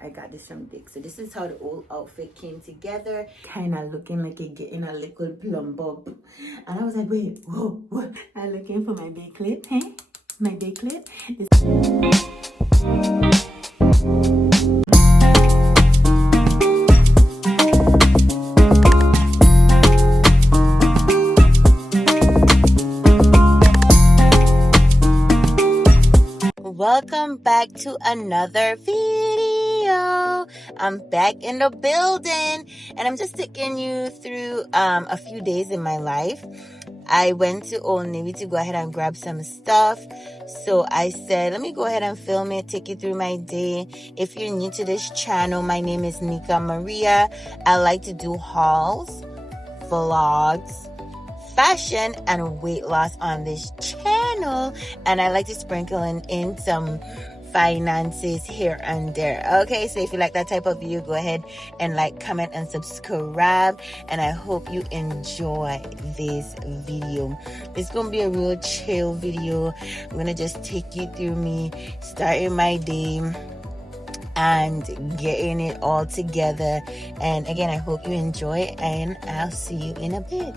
I got this from Dick. So this is how the old outfit came together, kind of looking like it getting a little plump up. And I was like, wait, whoa, what? I'm looking for my big clip, hey? My big clip. Welcome back to another video. I'm back in the building and I'm just taking you through a few days in my life. I went to Old Navy to go ahead and grab some stuff. So I said, let me go ahead and film it, take you through my day. If you're new to this channel, my name is Nika Maria. I like to do hauls, vlogs, fashion, and weight loss on this channel, and I like to sprinkle in some finances here and there. Okay, so if you like that type of video, go ahead and like, comment, and subscribe, and I hope you enjoy this video. It's gonna be a real chill video. I'm gonna just take you through me starting my day and getting it all together. And again, I hope you enjoy, and I'll see you in a bit.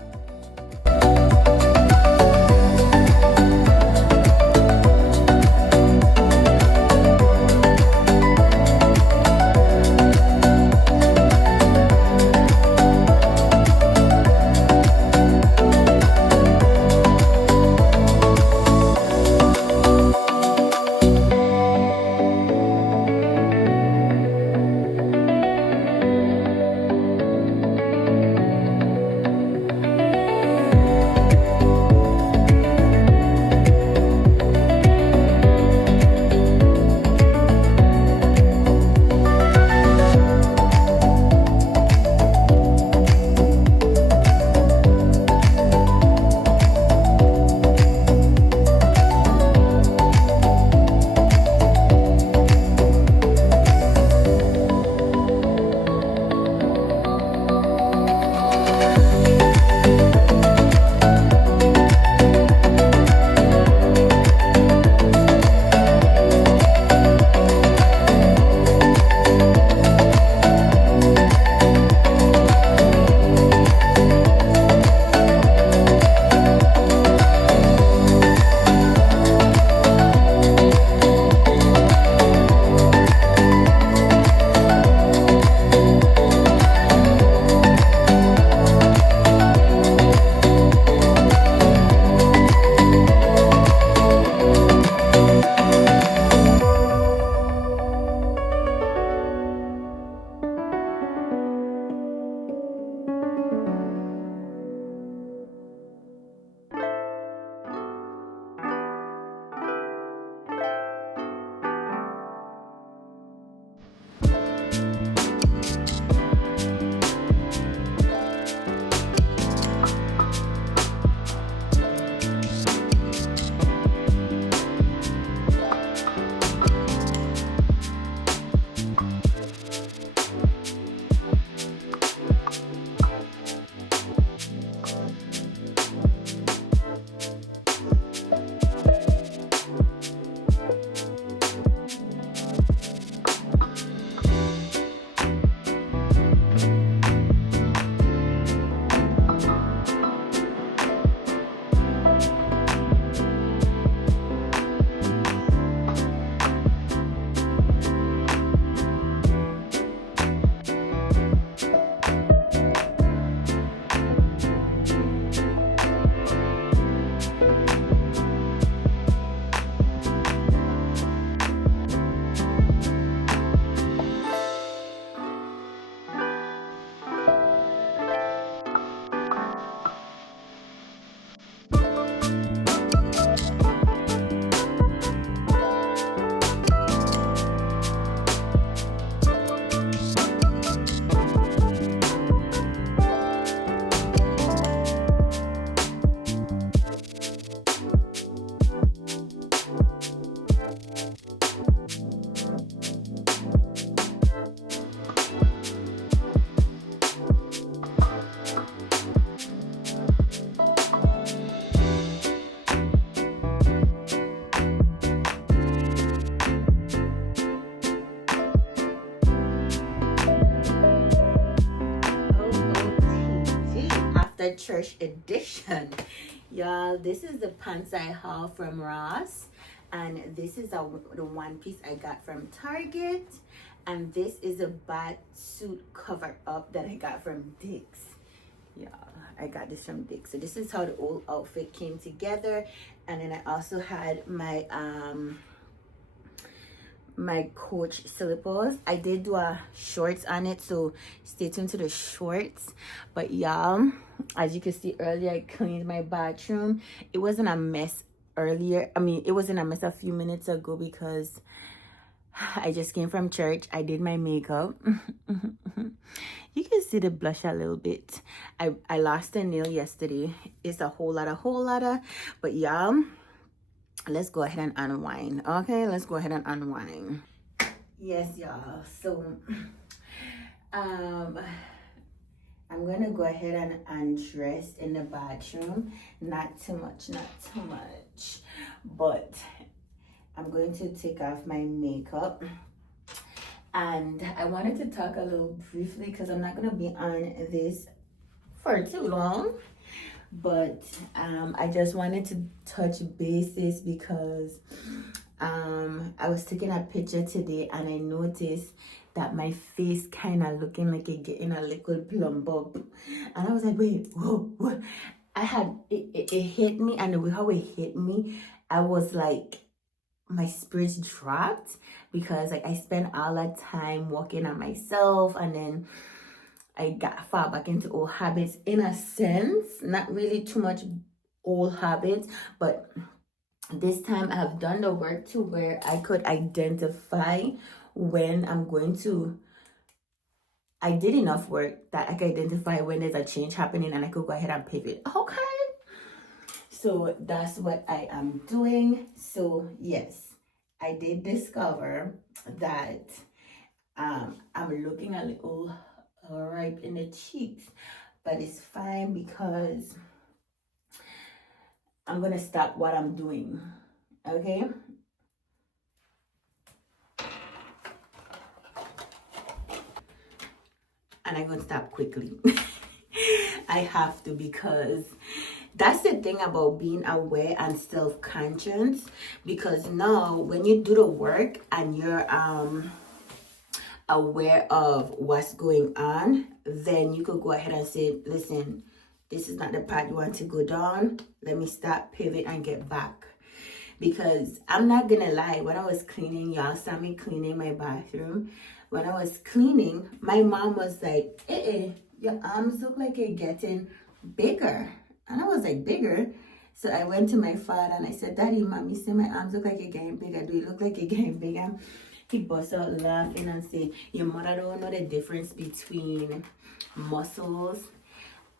after church edition. Y'all, this is the pants I haul from Ross, and this is the one piece I got from Target, and this is a bat suit cover up that I got from Dick's. Yeah, I got this from Dick's. So this is how the old outfit came together. And then I also had my my Coach slippers. I did do a shorts on it, so stay tuned to the shorts. But y'all, as you can see earlier, I cleaned my bathroom. It wasn't a mess earlier. I mean, it wasn't a mess a few minutes ago because I just came from church. I did my makeup. You can see the blush a little bit. I lost a nail yesterday. It's a whole lot, but y'all, let's go ahead and unwind. Okay, let's go ahead and unwind. Yes, y'all. So I'm gonna go ahead and undress in the bathroom. Not too much, but I'm going to take off my makeup. And I wanted to talk a little briefly because I'm not gonna be on this for too long. But I just wanted to touch bases because I was taking a picture today and I noticed that my face kind of looking like it getting a liquid plump up. And I was like, wait, whoa, what? It hit me, and the way how it hit me, I was like, my spirits dropped because like I spent all that time working on myself, and then I got far back into old habits in a sense, not really too much old habits, but this time I have done the work to where I could identify when I'm going to, I did enough work that I could identify when there's a change happening and I could go ahead and pivot. Okay. So that's what I am doing. So yes, I did discover that I'm looking a little ripe in the cheeks, but it's fine because I'm gonna stop what I'm doing. Okay, and I'm gonna stop quickly. I have to, because that's the thing about being aware and self-conscious, because now when you do the work and you're aware of what's going on, then you could go ahead and say, listen, this is not the path you want to go down. Let me stop, pivot, and get back. Because I'm not gonna lie, when I was cleaning, y'all saw me cleaning my bathroom. When I was cleaning, my mom was like, your arms look like you're getting bigger. And I was like, bigger? So I went to my father and I said, Daddy, Mommy, say my arms look like you're getting bigger. Do you look like you're getting bigger? He bust out laughing and said, your mother don't know the difference between muscles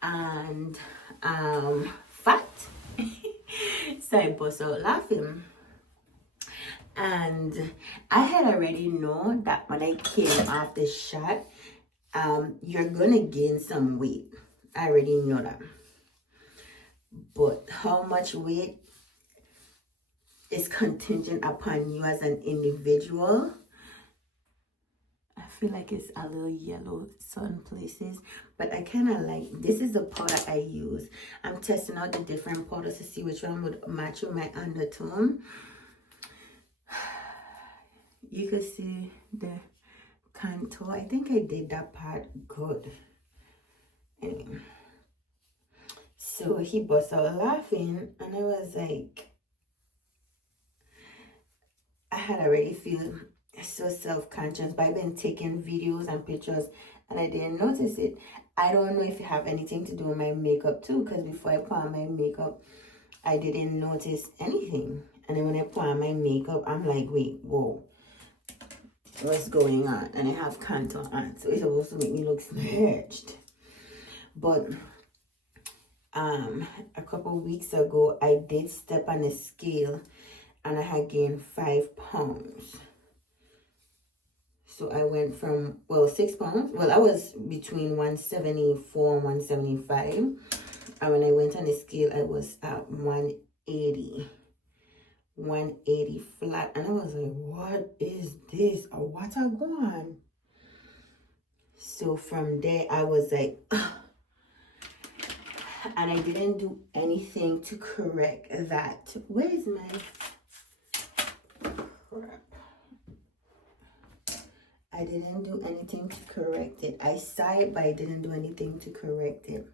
and fat. So I bust out laughing. And I had already known that when I came off the shot, you're gonna gain some weight. I already know that. But how much weight is contingent upon you as an individual. I feel like it's a little yellow some places, but I kind of like, this is the powder I use. I'm testing out the different powders to see which one would match with my undertone. You can see the contour. I think I did that part good. Anyway, so he burst out laughing, and I was like, I had already feel so self-conscious, but I've been taking videos and pictures and I didn't notice it. I don't know if it have anything to do with my makeup too, because before I put on my makeup, I didn't notice anything. And then when I put on my makeup, I'm like, wait, whoa, what's going on? And I have contour on, so it's supposed to make me look snatched. But a couple weeks ago, I did step on a scale and I had gained 5 pounds. So I went from, well, 6 pounds. Well, I was between 174 and 175. And when I went on the scale, I was at 180. 180 flat. And I was like, what is this? Or what I gone? So from there, I was like, ugh. And I didn't do anything to correct that. Where is my crap? I didn't do anything to correct it. I saw it, but I didn't do anything to correct it.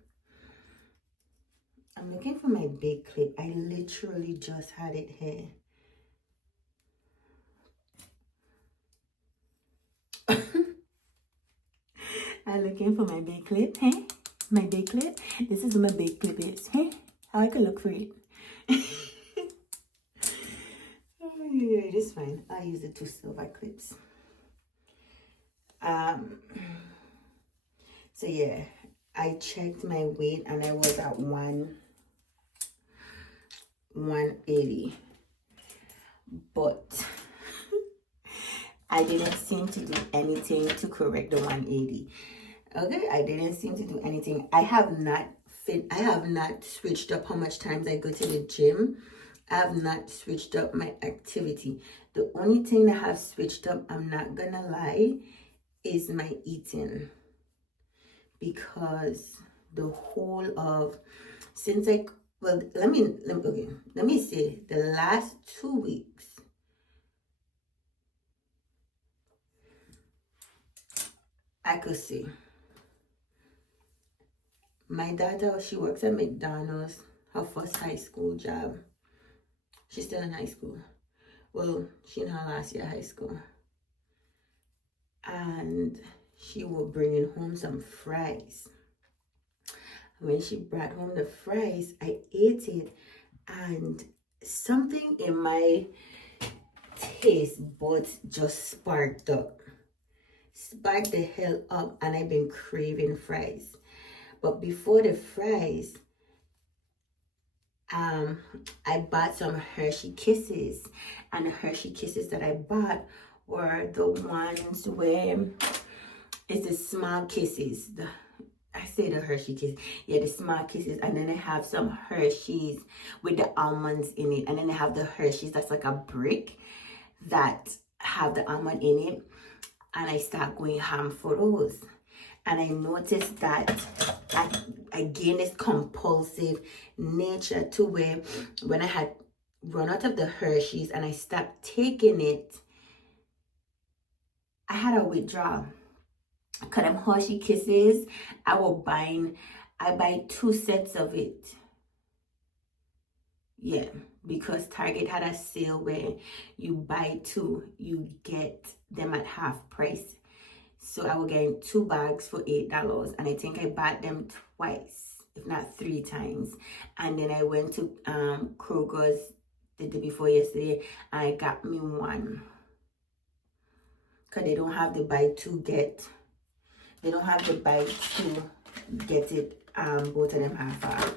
I'm looking for my big clip. I literally just had it here. I'm looking for my big clip, hey? My big clip. This is what my big clip is, hey? How I can look for it. Oh, yeah, it is fine. I'll use the 2 silver clips. So yeah, I checked my weight and I was at 180, but I didn't seem to do anything to correct the 180. Okay, I didn't seem to do anything. I have not switched up how much times I go to the gym. I have not switched up my activity. The only thing that I have switched up, I'm not gonna lie, is my eating. Because the whole of, since let me say, the last 2 weeks, I could see my daughter, she works at McDonald's, her first high school job. She's still in high school. Well, she in her last year of high school. And she was bringing home some fries. When she brought home the fries, I ate it, and something in my taste buds just sparked the hell up, and I've been craving fries. But before the fries, I bought some Hershey Kisses, and the Hershey Kisses that I bought were the ones where it's the small kisses. I say the Hershey Kisses. Yeah, the small kisses. And then I have some Hershey's with the almonds in it. And then I have the Hershey's that's like a brick that have the almond in it. And I start going ham for those. And I noticed that I gained this compulsive nature to where when I had run out of the Hershey's and I stopped taking it, I had a withdrawal. Cause them Hershey Kisses, I buy 2 sets of it. Yeah, because Target had a sale where you buy 2, you get them at half price. So I was getting 2 bags for $8, and I think I bought them twice, if not 3 times. And then I went to Kroger's the day before yesterday, and I got me 1. Cause they don't have the buy 2 get. They don't have the buy 2 get it. Both of them half off.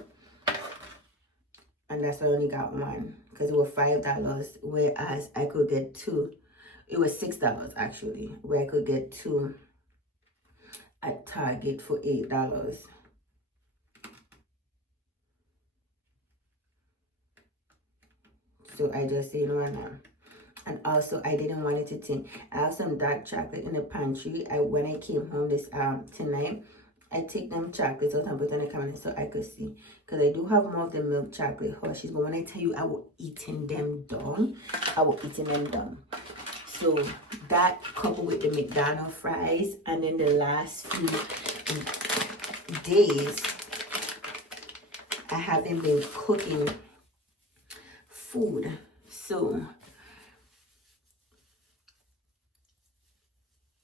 And that's why I only got 1, because it was $5, whereas I could get 2. It was $6 actually, where I could get 2 at Target for $8. So I just say, you know what now. And also, I didn't want it to think. I have some dark chocolate in the pantry. When I came home this tonight, I take them chocolates out and put on the cabinet so I could see. Because I do have more of the milk chocolate Hershey's. But when I tell you I was eating them down, So that coupled with the McDonald's fries, and then the last few days, I haven't been cooking food. So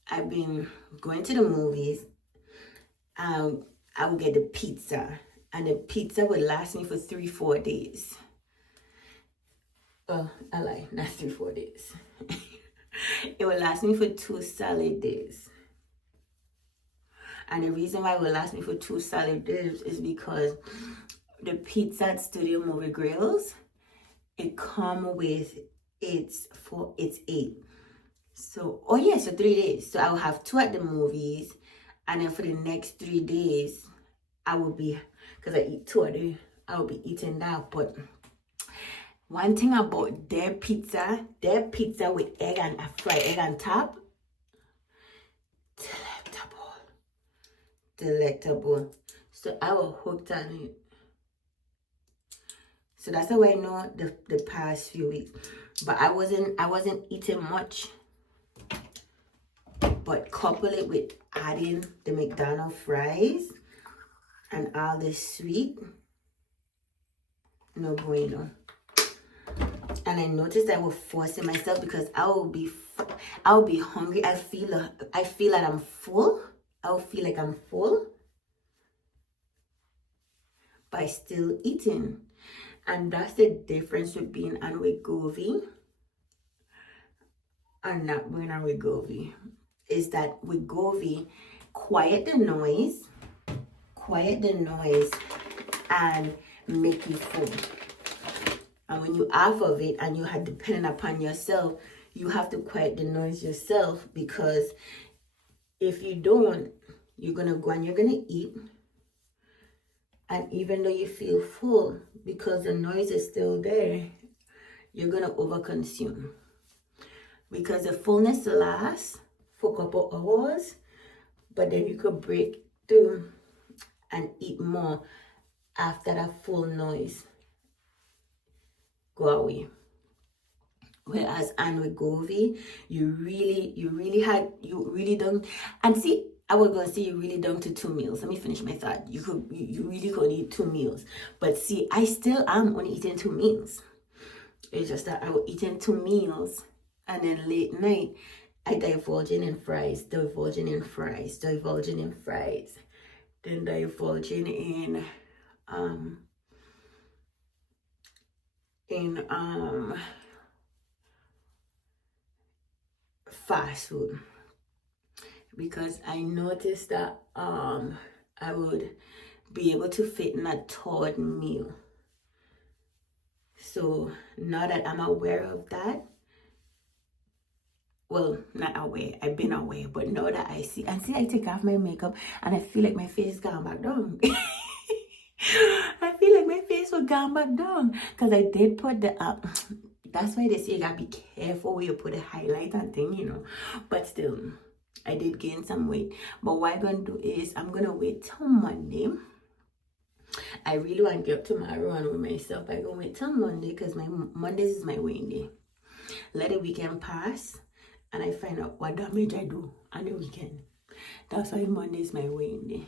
I've been going to the movies. I will get the pizza, and the pizza would last me for 3-4 days. Oh, I lie, not 3-4 days. It will last me for 2 solid days. And the reason why it will last me for 2 solid days is because the pizza at Studio Movie Grills, it come with it's 8. So, oh yeah, so 3 days. So I will have 2 at the movies, and then for the next 3 days, I will be, because I eat 2 a day, I will be eating that. But one thing about their pizza with egg and a fried egg on top, delectable. So I was hooked on it. So that's how I know the past few weeks. But I wasn't eating much. But couple it with adding the McDonald's fries and all this sweet, no bueno. And I noticed I was forcing myself because I'll be hungry. I feel that I'm full. I'll feel like I'm full by still eating. And that's the difference with being on Wegovy and not being on Wegovy. Is that Wegovy quiet the noise and make you full. And when you off of it and you are dependent upon yourself, you have to quiet the noise yourself, because if you don't, you're going to go and you're going to eat. And even though you feel full, because the noise is still there, you're going to overconsume. Because the fullness lasts for a couple hours, but then you could break through and eat more after that full noise go away. Whereas on Wegovy, you really don't. And see, I was gonna say you really don't to 2 meals. Let me finish my thought. You really could eat 2 meals. But see, I still am only eating 2 meals. It's just that I was eating 2 meals, and then late night I divulging in fries, then divulging in fast food, because I noticed that I would be able to fit in a third meal. So now that I'm aware of that, well, not aware, I've been aware, but now that I see, I take off my makeup and I feel like my face is gone back down. I feel like my face was gone back down because I did put the that's why they say you gotta be careful where you put a highlight and thing, you know. But still, I did gain some weight. But what I'm gonna do is I'm gonna wait till Monday. I really want to get up tomorrow and with myself. I'm gonna wait till Monday because Mondays is my weighing day. Let the weekend pass and I find out what damage I do on the weekend. That's why Monday is my weighing day.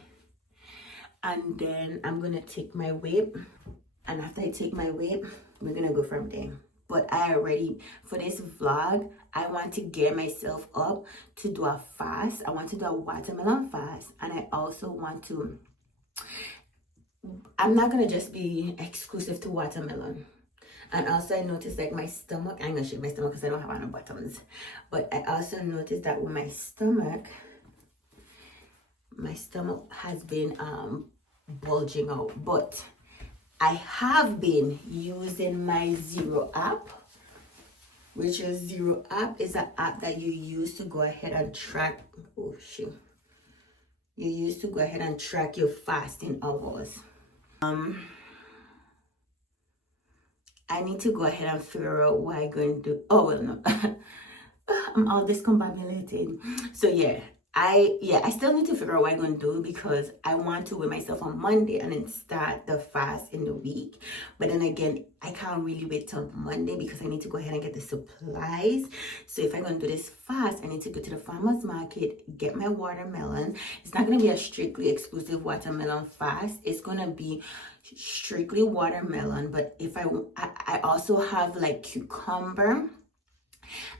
And then I'm gonna take my weight, and after I take my weight, we're gonna go from there. But I already, for this vlog, I want to gear myself up to do a fast. I want to do a watermelon fast, and I also want to, I'm not gonna just be exclusive to watermelon. And also I noticed like my stomach, I'm gonna shake my stomach because I don't have any buttons, but I also noticed that with my stomach has been bulging out. But I have been using my Zero app, which is Zero app is an app that you use to go ahead and track, you use to go ahead and track your fasting hours. I need to go ahead and figure out what I'm going to do. Oh, well, no. I'm all discombobulated. So yeah, I still need to figure out what I'm going to do, because I want to weigh myself on Monday and then start the fast in the week. But then again, I can't really wait till Monday because I need to go ahead and get the supplies. So if I'm going to do this fast, I need to go to the farmer's market, get my watermelon. It's not going to be a strictly exclusive watermelon fast. It's going to be strictly watermelon. But if I also have like cucumber.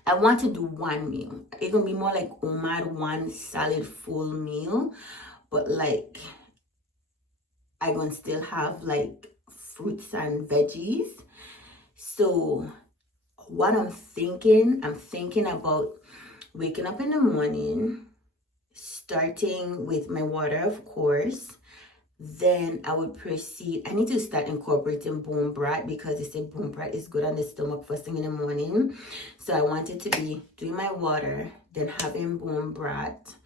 I want to do one meal. It's gonna be more like one solid full meal, but like I gonna still have like fruits and veggies. So what I'm thinking about waking up in the morning, starting with my water, of course. Then I would proceed. I need to start incorporating bone broth, because they say bone broth is good on the stomach first thing in the morning. So I wanted to be doing my water, then having bone broth.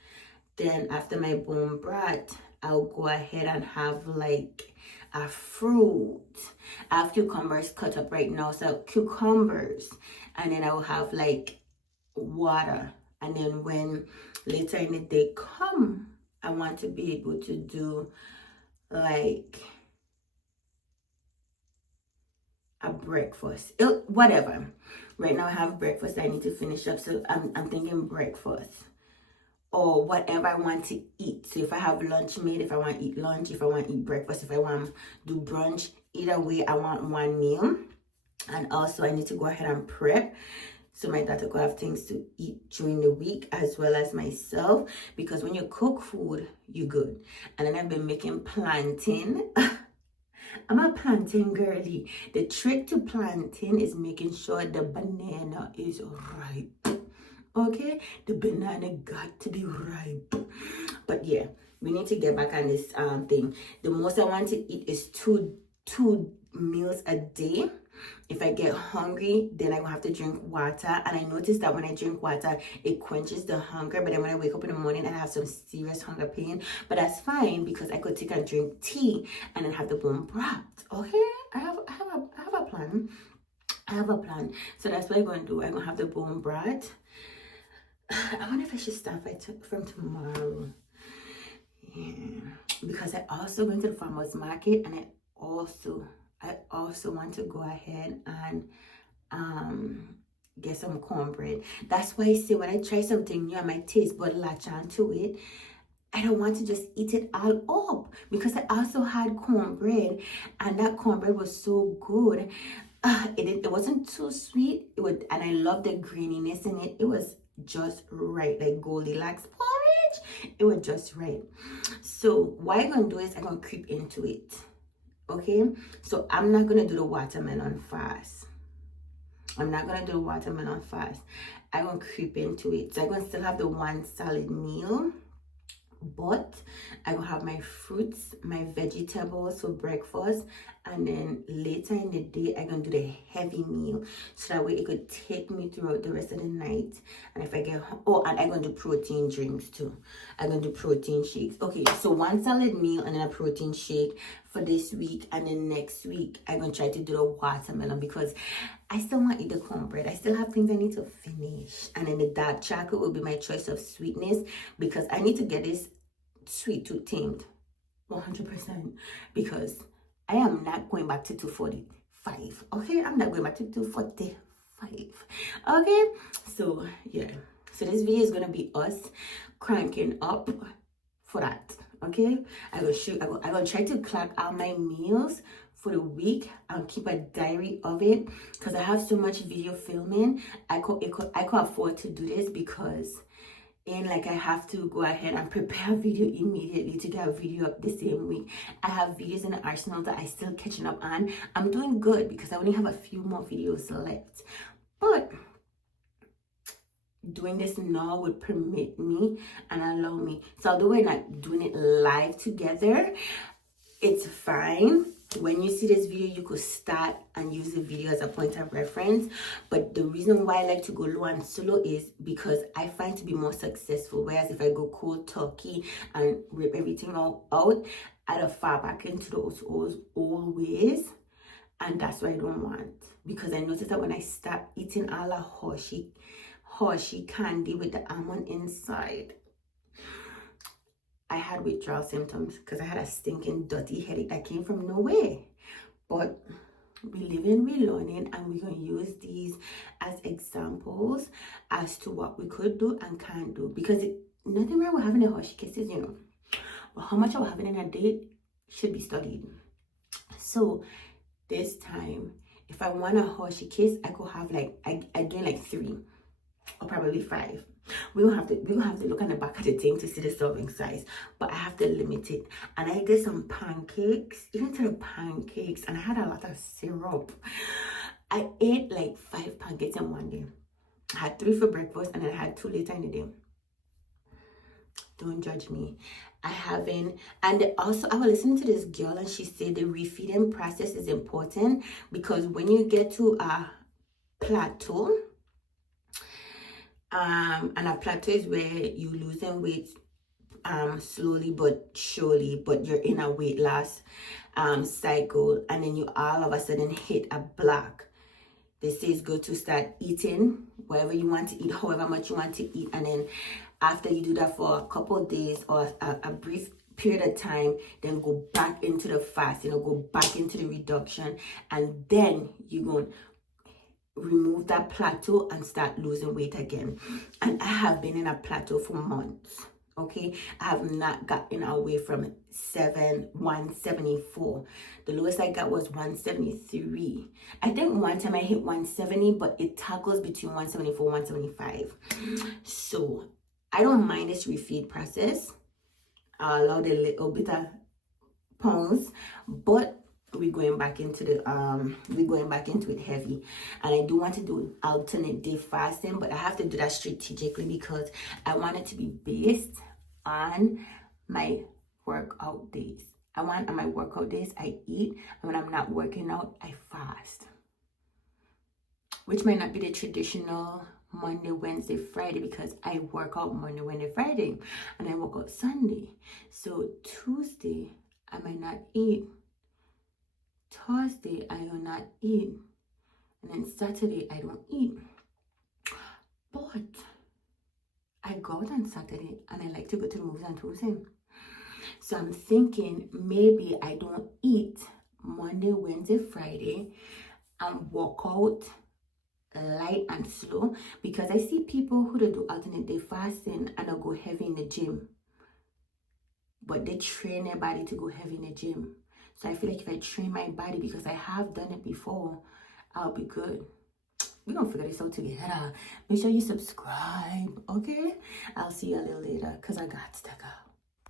Then after my bone broth, I'll go ahead and have like a fruit. I have cucumbers cut up right now, so cucumbers. And then I will have like water. And then when later in the day come, I want to be able to do like a breakfast. Whatever. Right now I have breakfast I need to finish up, so I'm thinking breakfast or whatever I want to eat. So if I have lunch made, if I want to eat lunch, if I want to eat breakfast, if I want to do brunch, either way I want one meal. And also I need to go ahead and prep so my daughter could have things to eat during the week as well as myself, because when you cook food, you good. And then I've been making plantain. I'm a plantain girly. The trick to plantain is making sure the banana is ripe. Okay, the banana got to be ripe. But yeah, we need to get back on this thing. The most I want to eat is two meals a day. If I get hungry, then I will have to drink water. And I noticed that when I drink water, it quenches the hunger. But then when I wake up in the morning, I have some serious hunger pain. But that's fine, because I could take and drink tea and then have the bone broth. Okay, I have a plan. I have a plan. So that's what I'm going to do. I'm going to have the bone broth. I wonder if I should start from tomorrow. Yeah, because I also went to the farmer's market, and I also want to go ahead and get some cornbread. That's why I say when I try something new, I might taste but latch onto it. I don't want to just eat it all up, because I also had cornbread, and that cornbread was so good. It wasn't too sweet. And I love the graininess in it. It was just right, like Goldilocks porridge. It was just right. So what I'm gonna do is I'm gonna creep into it. Okay, so I'm not gonna do the watermelon fast. I'm gonna creep into it. So I'm gonna still have the one solid meal, but I will have my fruits, my vegetables for breakfast, and then later in the day I'm gonna do the heavy meal, so that way it could take me throughout the rest of the night. And if I get and I'm gonna do protein drinks too. I'm gonna do protein shakes. Okay, so one solid meal and then a protein shake for this week, and then next week I'm gonna try to do the watermelon, because I still want to eat the cornbread. I still have things I need to finish. And then the dark chocolate will be my choice of sweetness, because I need to get this sweet tooth tamed 100%, because I am not going back to 245. Okay, I'm not going back to 245. Okay, so yeah, so this video is gonna be us cranking up for that. Okay, I'm gonna try to clock out my meals for the week and keep a diary of it, because I have so much video filming. I could afford to do this, because I have to go ahead and prepare a video immediately to get a video up the same week. I have videos in the arsenal that I still catching up on. I'm doing good, because I only have a few more videos left, but doing this now would permit me and allow me. So although we're not doing it live together, it's fine. When you see this video, you could start and use the video as a point of reference. But the reason why I like to go low and solo is because I find to be more successful. Whereas if I go cold turkey and rip everything out, I'd fall back into those old ways. And that's what I don't want. Because I noticed that when I start eating all the Hershey candy with the almond inside, I had withdrawal symptoms, because I had a stinking dirty headache that came from nowhere. But we living, we learning, and we're going to use these as examples as to what we could do and can't do. Because nothing wrong with having the Hershey kisses, but how much are we having in a day should be studied. So this time, if I want a Hershey kiss, I could have I do 3 or probably 5. We will have to look on the back of the thing to see the serving size, but I have to limit it. And I did some pancakes, even to the pancakes, and I had a lot of syrup. I ate 5 pancakes in one day. I had 3 for breakfast, and then I had 2 later in the day. Don't judge me. I haven't. And also, I was listening to this girl, and she said the refeeding process is important, because when you get to a plateau, and a plateau is where you losing weight slowly but surely, but you're in a weight loss cycle, and then you all of a sudden hit a block. They say it's good to start eating whatever you want to eat, however much you want to eat, and then after you do that for a couple of days or a brief period of time, then go back into the fast, go back into the reduction, and then you're going to remove that plateau and start losing weight again. And I have been in a plateau for months. Okay, I have not gotten away from 174. The lowest I got was 173. I think one time I hit 170, but it toggles between 174 175. So I don't mind this refeed process. I allow the little bit of pounds, but we're going back into it heavy. And I do want to do alternate day fasting, but I have to do that strategically because I want it to be based on my workout days. I want on my workout days I eat, and when I'm not working out I fast, which might not be the traditional Monday, Wednesday, Friday, because I work out Monday, Wednesday, Friday, and I work out Sunday. So Tuesday I might not eat, Thursday I will not eat, and then Saturday I don't eat. But I go out on Saturday and I like to go to the movies on Tuesday. So I'm thinking maybe I don't eat Monday, Wednesday, Friday, and walk out light and slow, because I see people who do alternate day fasting and they'll go heavy in the gym, but they train their body to go heavy in the gym. So I feel like if I train my body, because I have done it before, I'll be good. We're gonna figure this out together. Make sure you subscribe, okay? I'll see you a little later because I got to go.